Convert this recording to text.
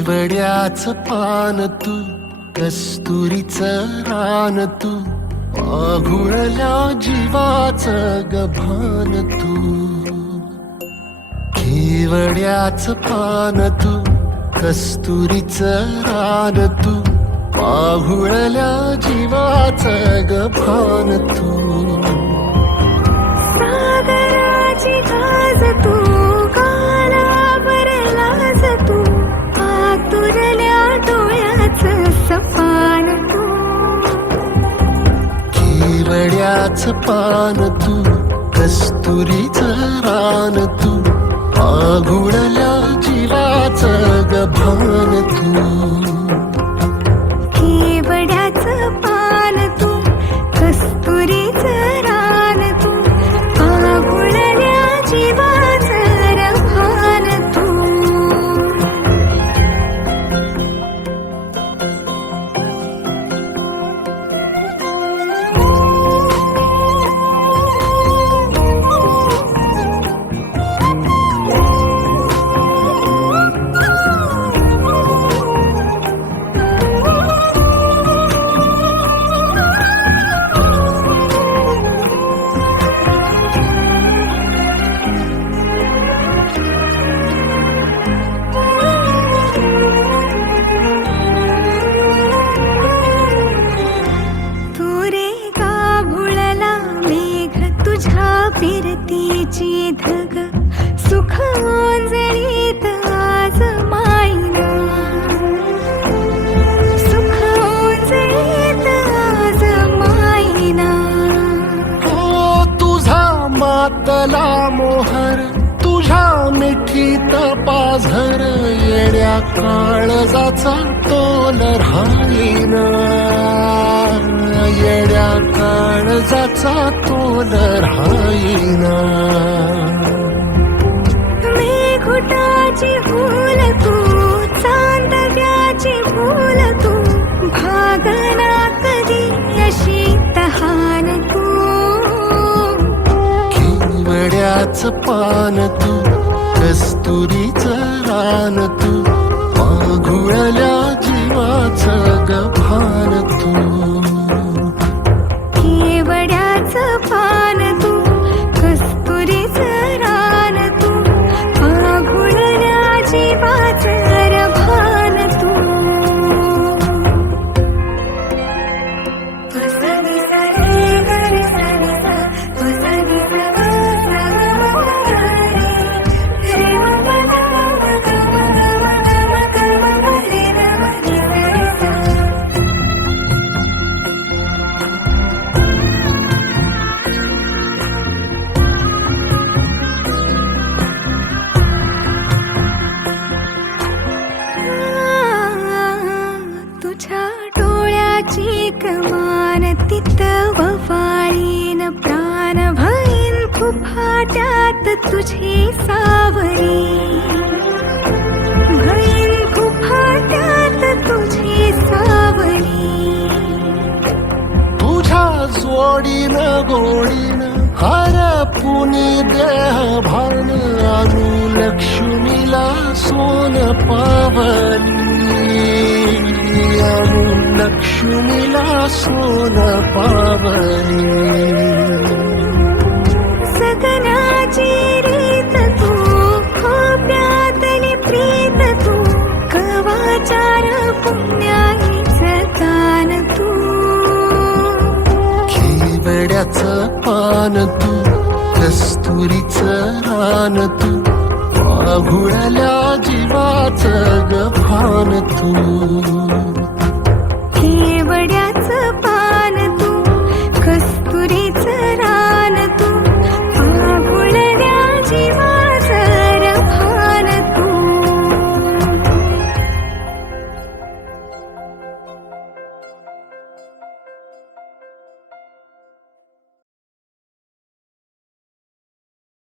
केवड्याचं पान तू, कस्तुरीचं रान तू, आघुळल्या जीवाचं गभान तू. केवड्याचं पान तू, कस्तुरीचं रान तू, आघुळल्या जीवाचं गभान तू. सागराची गाज तू, गालावर लाज तू, आतुरल्या डोळ्याचं सपान तू. केवड्याचं पान तू, कस्तुरीचं रान तू, आघुळल्या जीवाचं गभान तू. केवड्याचं पान तू, कस्तुरीचं रान तू, आघुळल्या जीवाचं रभान तू. फिरतीची धग सुख ओंजळीत आज मायना, सुख ओंजळीत आज मायना. ओ तुझा मातला मोहर, तुझ्या मिठीत पाझर, येड्या काळजाचा तोल राहीना, येड्या काळजाचा तोल राहीना. मेघुटाची फूल तू, चांदव्याची फूल तू, भागना कधी अशी तहान तू. केवड्याचं पान तू, कस्तुरीचं रान तू, आघुळल्या जीवाचं गभान तू. केवड्याचं पान तू, कस्तुरीचं रान तू, आघुळल्या जीवाचं रभान तू. तुझ्या डोळ्याची कमान तिथं ववाळीन, प्राण भईन फुफाट्यात तुझी सावरी, भईन फुफाट्यात तुझी सावरी. तुझ्या जोडीन गोडीन हरपुनी देह भान, आणू लक्ष्मीला सोन पावली, आणू लक्ष्मीला सोन पावली. सगनाची रीत तू, खोप्यातली प्रीत तू, कवाचार पुण्याईचं गान तू. केवड्याचं पान तू, कस्तुरीचं रान तू, आघुळल्या जीवाचं गभान तू.